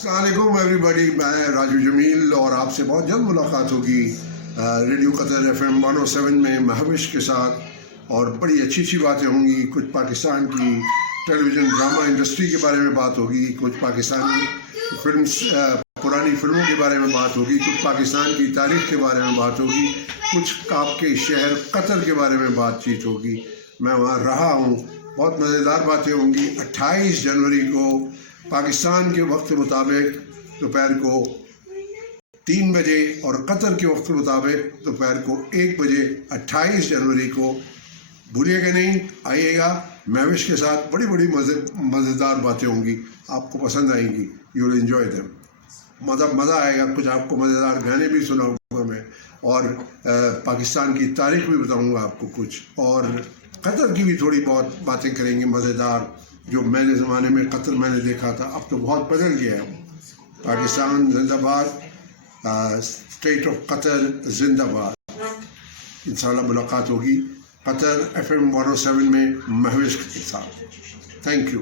अस्सलामुअलैकुम एवरीबॉडी, मैं राजू जमील और आपसे बहुत जल्द मुलाकात होगी रेडियो कतर FM 107 में महविश के साथ। और बड़ी अच्छी अच्छी बातें होंगी। कुछ पाकिस्तान की टेलीविज़न ड्रामा इंडस्ट्री के बारे में बात होगी, कुछ पाकिस्तानी फिल्म्स पुरानी फिल्मों के बारे में बात होगी, कुछ पाकिस्तान की तारीख़ के बारे में बात होगी, कुछ आपके शहर कतर के बारे में बातचीत होगी। मैं वहाँ रहा हूँ, बहुत मज़ेदार बातें होंगी। 28 जनवरी को पाकिस्तान के वक्त मुताबिक दोपहर को 3 बजे और कतर के वक्त मुताबिक दोपहर को 1 बजे 28 जनवरी को भूलिएगा नहीं, आइएगा। महविश के साथ बड़ी बड़ी मज़ेदार बातें होंगी, आपको पसंद आएंगी। You will enjoy them. मज़ा आएगा। कुछ आपको मज़ेदार गाने भी सुनाऊंगा मैं, और पाकिस्तान की तारीख़ भी बताऊंगा आपको कुछ, और कतर की भी थोड़ी बहुत बातें करेंगे मज़ेदार। जो मैंने ज़माने में कतर मैंने देखा था, अब तो बहुत बदल गया है। पाकिस्तान जिंदाबाद, स्टेट ऑफ कतर जिंदाबाद। इंशाल्लाह मुलाकात होगी कतर FM 107 में महविश के साथ। Thank you.